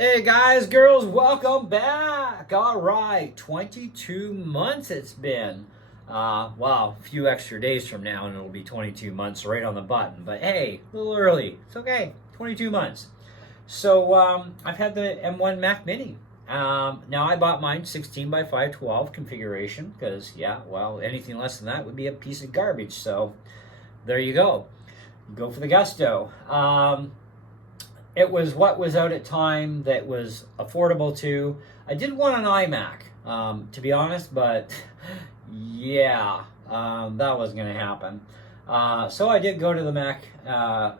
Hey guys, girls, welcome back. All right, 22 months it's been. Wow, a few extra days from now and it'll be 22 months right on the button. But hey, a little early. It's okay, 22 months. So I've had the M1 Mac Mini. Now I bought mine 16 by 512 configuration because, yeah, well, anything less than that would be a piece of garbage. So there you go. Go for the gusto. It was what was out at time that was affordable too. I did want an iMac, to be honest, but yeah, that wasn't going to happen. So I did go to the Mac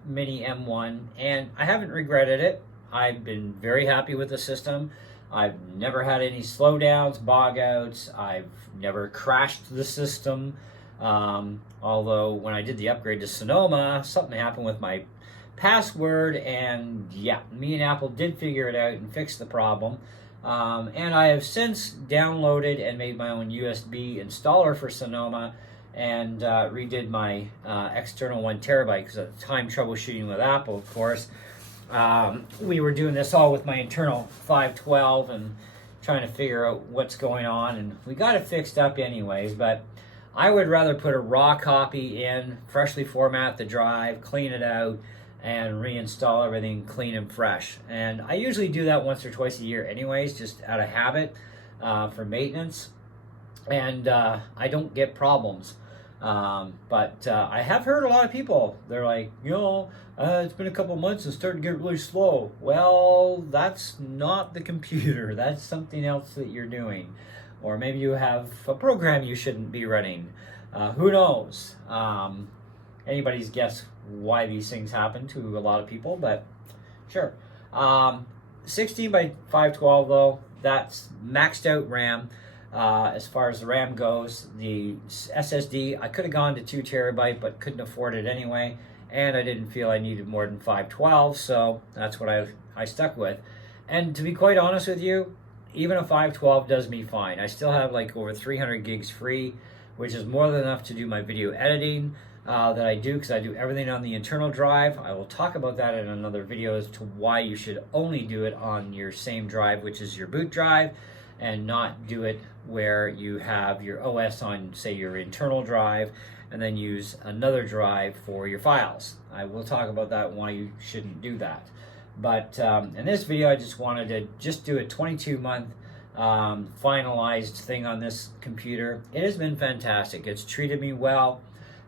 Mini M1, and I haven't regretted it. I've been very happy with the system. I've never had any slowdowns, bog outs. I've never crashed the system. Although when I did the upgrade to Sonoma, something happened with my password, and yeah, me and Apple did figure it out and fix the problem. And I have since downloaded and made my own USB installer for Sonoma and redid my external 1 terabyte because at the time troubleshooting with Apple, of course, we were doing this all with my internal 512 and trying to figure out what's going on, and we got it fixed up anyways. But I would rather put a raw copy in, freshly format the drive, clean it out, and reinstall everything clean and fresh. And I usually do that once or twice a year anyways, just out of habit for maintenance. And I don't get problems. But I have heard a lot of people, they're like, it's been a couple months and starting to get really slow. Well, that's not the computer. That's something else that you're doing. Or maybe you have a program you shouldn't be running. Who knows? Anybody's guess why these things happen to a lot of people, but sure. 16 by 512 though, that's maxed out RAM. As far as the RAM goes, the SSD, I could have gone to 2 terabyte, but couldn't afford it anyway, and I didn't feel I needed more than 512, so that's what I stuck with. And to be quite honest with you, even a 512 does me fine. I still have like over 300 gigs free, which is more than enough to do my video editing that I do, because I do everything on the internal drive. I will talk about that in another video as to why you should only do it on your same drive, which is your boot drive, and not do it where you have your OS on, say, your internal drive, and then use another drive for your files. I will talk about that and why you shouldn't do that. But in this video, I just wanted to just do a 22-month finalized thing on this computer. It has been fantastic. It's treated me well.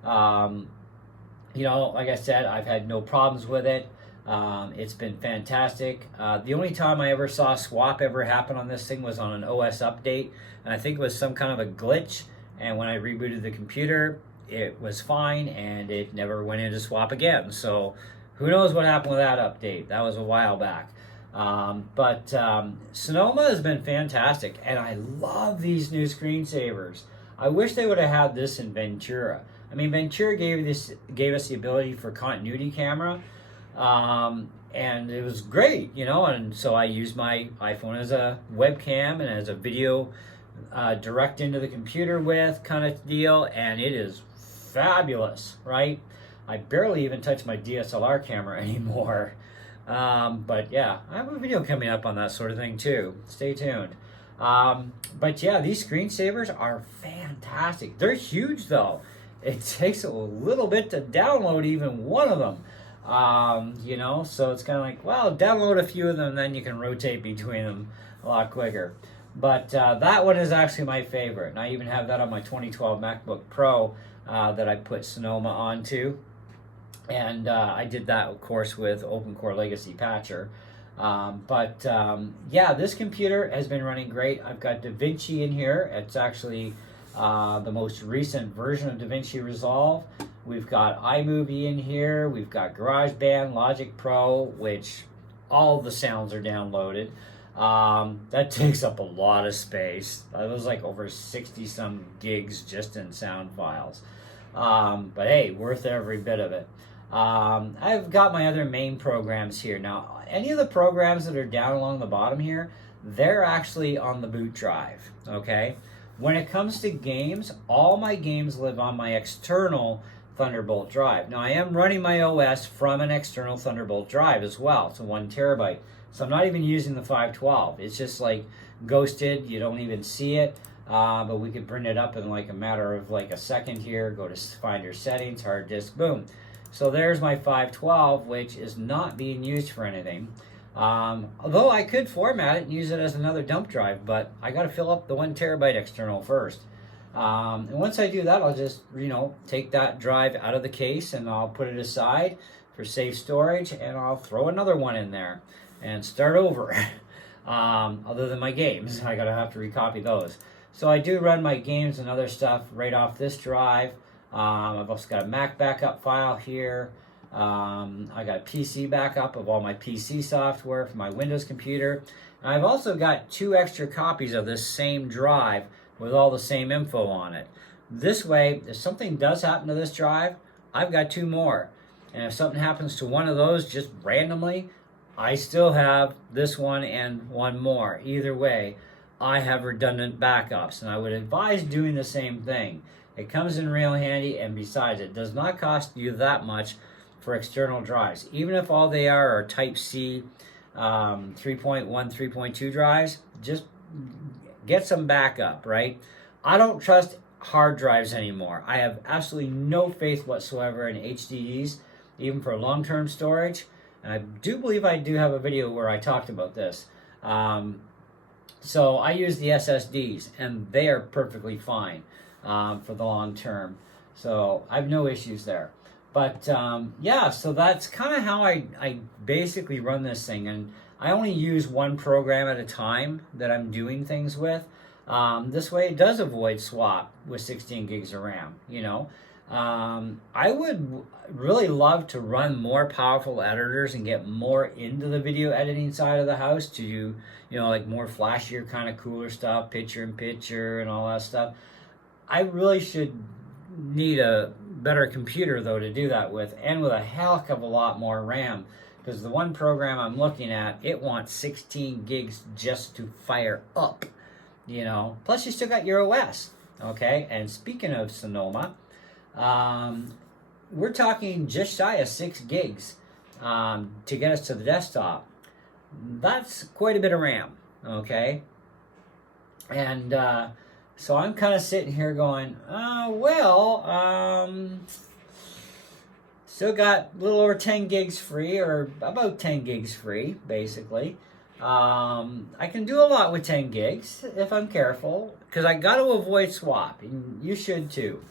Like I said, I've had no problems with it. It's been fantastic. The only time I ever saw a swap ever happen on this thing was on an OS update, and I think it was some kind of a glitch, and when I rebooted the computer, it was fine, and it never went into swap again. So who knows what happened with that update? That was a while back. But Sonoma has been fantastic, and I love these new screensavers. I wish they would have had this in Ventura. I mean, Ventura gave us the ability for continuity camera, and it was great, and so I used my iPhone as a webcam and as a video direct into the computer with kind of deal, and it is fabulous, right? I barely even touch my DSLR camera anymore. But yeah, I have a video coming up on that sort of thing too. Stay tuned. But yeah, these screensavers are fantastic. They're huge though. It takes a little bit to download even one of them. So it's kind of like, well, download a few of them, and then you can rotate between them a lot quicker. But that one is actually my favorite, and I even have that on my 2012 MacBook Pro that I put Sonoma onto. And I did that, of course, with OpenCore Legacy Patcher. Yeah, this computer has been running great. I've got DaVinci in here. It's actually the most recent version of DaVinci Resolve. We've got iMovie in here. We've got GarageBand, Logic Pro, which all the sounds are downloaded. That takes up a lot of space. It was like over 60-some gigs just in sound files. But hey, worth every bit of it. I've got my other main programs here. Now, any of the programs that are down along the bottom here, they're actually on the boot drive, okay? When it comes to games, all my games live on my external Thunderbolt drive. Now, I am running my OS from an external Thunderbolt drive as well. It's a 1 terabyte So I'm not even using the 512. It's just like ghosted. You don't even see it. But we could bring it up in like a matter of like a second here. Go to find your settings, hard disk, boom. So there's my 512, which is not being used for anything. Although I could format it and use it as another dump drive, but I got to fill up the 1 terabyte external first. And once I do that, I'll just, take that drive out of the case and I'll put it aside for safe storage, and I'll throw another one in there and start over. Other than my games, I gotta have to recopy those. So I do run my games and other stuff right off this drive. I've also got a Mac backup file here. I got a PC backup of all my PC software for my Windows computer. And I've also got 2 extra copies of this same drive with all the same info on it. This way, if something does happen to this drive, I've got 2 more. And if something happens to one of those just randomly, I still have this one and 1 more. Either way, I have redundant backups, and I would advise doing the same thing. It comes in real handy, and besides, it does not cost you that much for external drives. Even if all they are Type-C 3.1, 3.2 drives, just get some backup, right? I don't trust hard drives anymore. I have absolutely no faith whatsoever in HDDs, even for long-term storage. And I do believe I do have a video where I talked about this. So I use the SSDs, and they are perfectly fine for the long term. So I have no issues there. But yeah, so that's kind of how I basically run this thing. And I only use 1 program at a time that I'm doing things with. This way it does avoid swap with 16 gigs of RAM, I would really love to run more powerful editors and get more into the video editing side of the house to do, like more flashier kind of cooler stuff, picture and all that stuff. I really should need a better computer though to do that with, and with a heck of a lot more RAM, because the 1 program I'm looking at, it wants 16 gigs just to fire up, Plus you still got your OS, okay? And speaking of Sonoma, we're talking just shy of 6 gigs to get us to the desktop. That's quite a bit of RAM, okay? And so I'm kind of sitting here going, still got a little over 10 gigs free, or about 10 gigs free, basically. I can do a lot with 10 gigs if I'm careful, because I got to avoid swap, and you should too.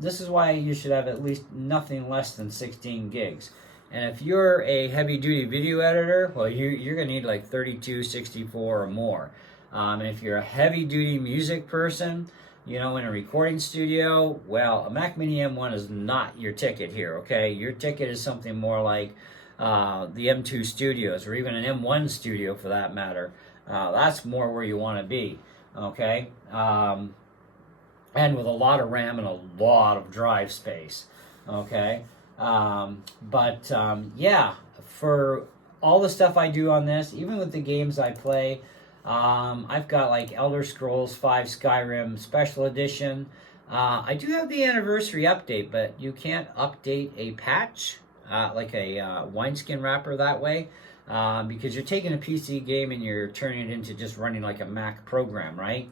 This is why you should have at least nothing less than 16 gigs. And if you're a heavy-duty video editor, well, you're going to need like 32, 64 or more. And if you're a heavy-duty music person, in a recording studio, well, a Mac Mini M1 is not your ticket here, okay? Your ticket is something more like the M2 Studios, or even an M1 Studio for that matter. That's more where you want to be, okay? And with a lot of RAM and a lot of drive space, okay? Yeah, for all the stuff I do on this, even with the games I play, I've got like Elder Scrolls 5 Skyrim Special Edition. I do have the anniversary update, but you can't update a patch, like a wineskin wrapper that way, because you're taking a PC game and you're turning it into just running like a Mac program, right?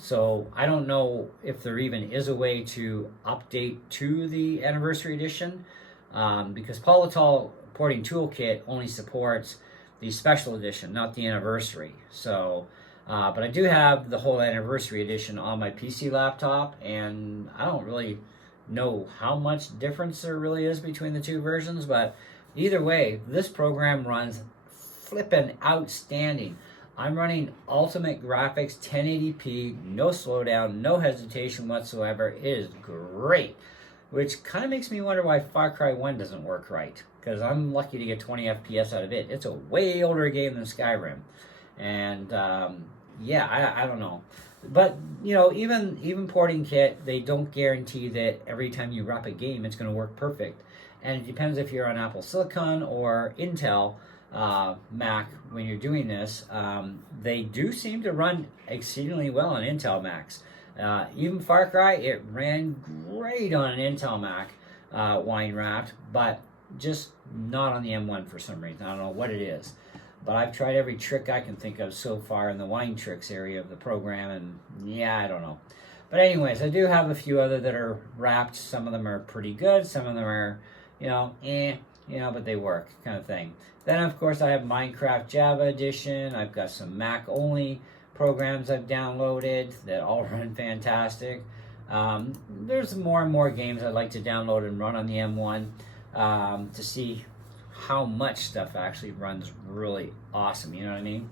So I don't know if there even is a way to update to the anniversary edition, because Polytol Porting Toolkit only supports the special edition, not the anniversary. So, but I do have the whole anniversary edition on my PC laptop, and I don't really know how much difference there really is between the 2 versions, but either way, this program runs flippin' outstanding. I'm running Ultimate Graphics 1080p, no slowdown, no hesitation whatsoever. It is great, which kind of makes me wonder why Far Cry 1 doesn't work right, because I'm lucky to get 20 FPS out of it. It's a way older game than Skyrim, and yeah, I don't know. But, even porting kit, they don't guarantee that every time you wrap a game, it's going to work perfect. And it depends if you're on Apple Silicon or Intel Mac when you're doing this. They do seem to run exceedingly well on Intel Macs. Even Far Cry, it ran great on an Intel Mac, wine wrapped, but just not on the M1 for some reason. I don't know what it is. but I've tried every trick I can think of so far in the wine tricks area of the program, and yeah, I don't know. But anyways, I do have a few other that are wrapped. Some of them are pretty good. Some of them are, but they work, kind of thing. Then, of course, I have Minecraft Java Edition. I've got some Mac-only programs I've downloaded that all run fantastic. There's more and more games I'd like to download and run on the M1 to see how much stuff actually runs really awesome. You know what I mean?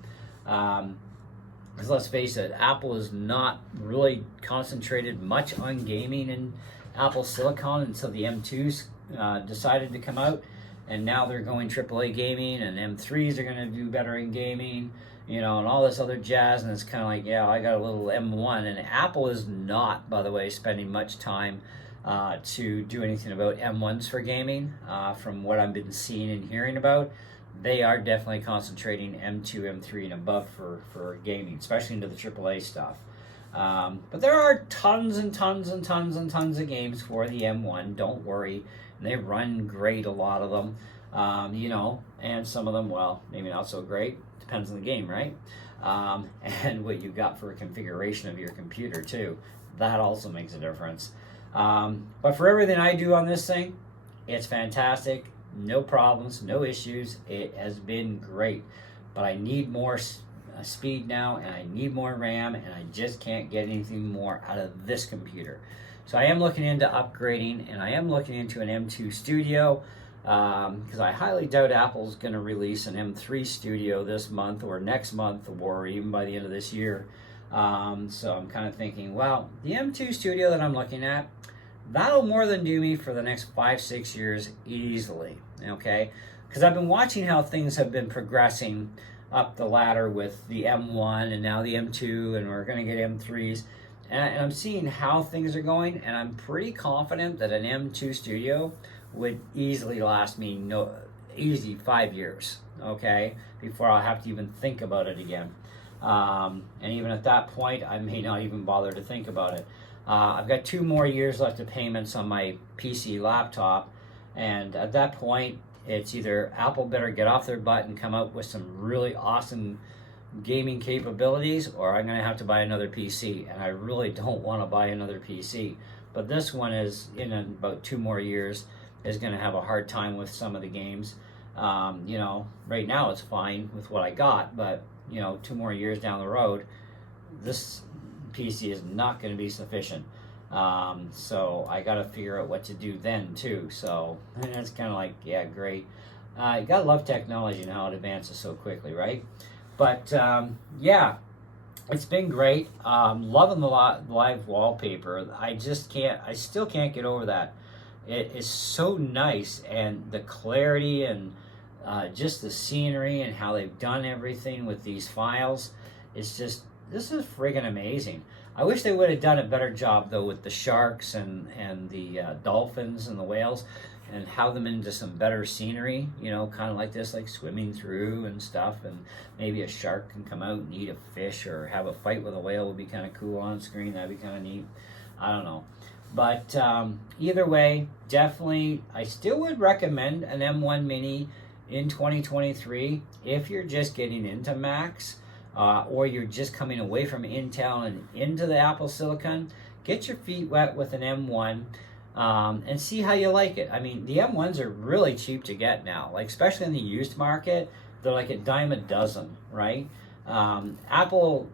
Because let's face it, Apple is not really concentrated much on gaming in Apple Silicon until the M2s decided to come out. And now they're going AAA gaming, and M3s are going to do better in gaming, and all this other jazz. And it's kind of like, yeah, I got a little M1. And Apple is not, by the way, spending much time to do anything about M1s for gaming. From what I've been seeing and hearing about, they are definitely concentrating M2, M3, and above for gaming, especially into the AAA stuff. But there are tons and tons and tons and tons of games for the M1. Don't worry. And they run great, a lot of them, and some of them, well, maybe not so great. Depends on the game, right? And what you've got for a configuration of your computer, too. That also makes a difference. But for everything I do on this thing, it's fantastic. No problems, no issues. It has been great. But I need more speed now, and I need more RAM, and I just can't get anything more out of this computer. So I am looking into upgrading, and I am looking into an M2 Studio, because I highly doubt Apple's going to release an M3 Studio this month or next month, or even by the end of this year. So I'm kind of thinking, well, the M2 Studio that I'm looking at, that'll more than do me for the next 5-6 years easily, okay? Because I've been watching how things have been progressing up the ladder with the M1 and now the M2, and we're going to get M3s. And I'm seeing how things are going, and I'm pretty confident that an M2 Studio would easily last me easy 5 years, okay, before I'll have to even think about it again. And even at that point, I may not even bother to think about it. I've got 2 more years left of payments on my PC laptop, and at that point, it's either Apple better get off their butt and come up with some really awesome gaming capabilities, or I'm going to have to buy another PC, and I really don't want to buy another PC. But this one is, in about 2 more years, is going to have a hard time with some of the games. Right now it's fine with what I got, but 2 more years down the road, this PC is not going to be sufficient. So I got to figure out what to do then too. So it's kind of like, yeah, great. You got to love technology and how it advances so quickly, right? But yeah, it's been great. Loving the live wallpaper. I still can't get over that. It is so nice, and the clarity and just the scenery and how they've done everything with these files. This is friggin' amazing. I wish they would have done a better job though with the sharks and the dolphins and the whales, and have them into some better scenery, kind of like this, like swimming through and stuff, and maybe a shark can come out and eat a fish, or have a fight with a whale would be kind of cool on screen. That'd be kind of neat. I don't know. But either way, definitely, I still would recommend an M1 Mini in 2023 if you're just getting into Macs, or you're just coming away from Intel and into the Apple Silicon. Get your feet wet with an M1. And see how you like it. I mean, the M1s are really cheap to get now, like especially in the used market. They're like a dime a dozen, right? Apple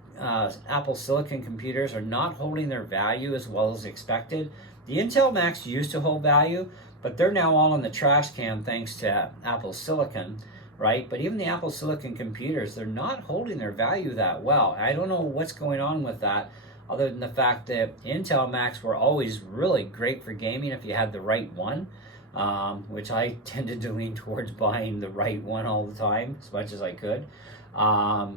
Silicon computers are not holding their value as well as expected. The Intel Macs used to hold value, but they're now all in the trash can thanks to Apple Silicon, right? But even the Apple Silicon computers, they're not holding their value that well. I don't know what's going on with that, other than the fact that Intel Macs were always really great for gaming if you had the right one, which I tended to lean towards buying the right one all the time, as much as I could. So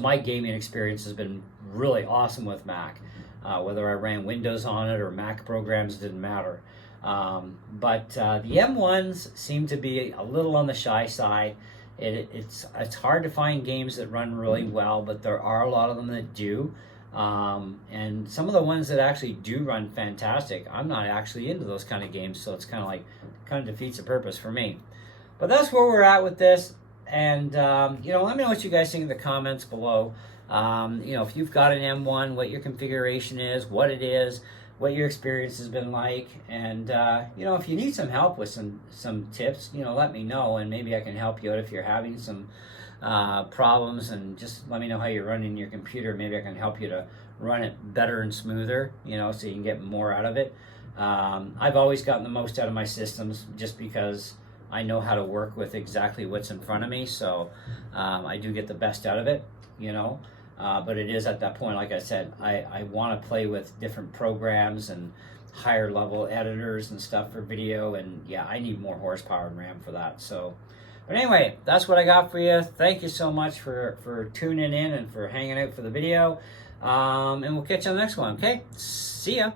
my gaming experience has been really awesome with Mac. Whether I ran Windows on it or Mac programs, didn't matter. But the M1s seem to be a little on the shy side. It's hard to find games that run really well, but there are a lot of them that do. And some of the ones that actually do run fantastic, I'm not actually into those kind of games, so it's kind of defeats the purpose for me. But that's where we're at with this. And you know, let me know what you guys think in the comments below. You know, if you've got an M1, what your configuration is, what it is, what your experience has been like, and you know, if you need some help with some tips, you know, let me know, and maybe I can help you out if you're having some problems, and just let me know how you're running your computer. Maybe I can help you to run it better and smoother, you know, so you can get more out of it. I've always gotten the most out of my systems just because I know how to work with exactly what's in front of me, so I do get the best out of it, you know. But it is at that point, like I said, I want to play with different programs and higher level editors and stuff for video, and yeah, I need more horsepower and RAM for that. So, but anyway, that's what I got for you. Thank you so much for tuning in and for hanging out for the video, and we'll catch you on the next one. Okay, see ya.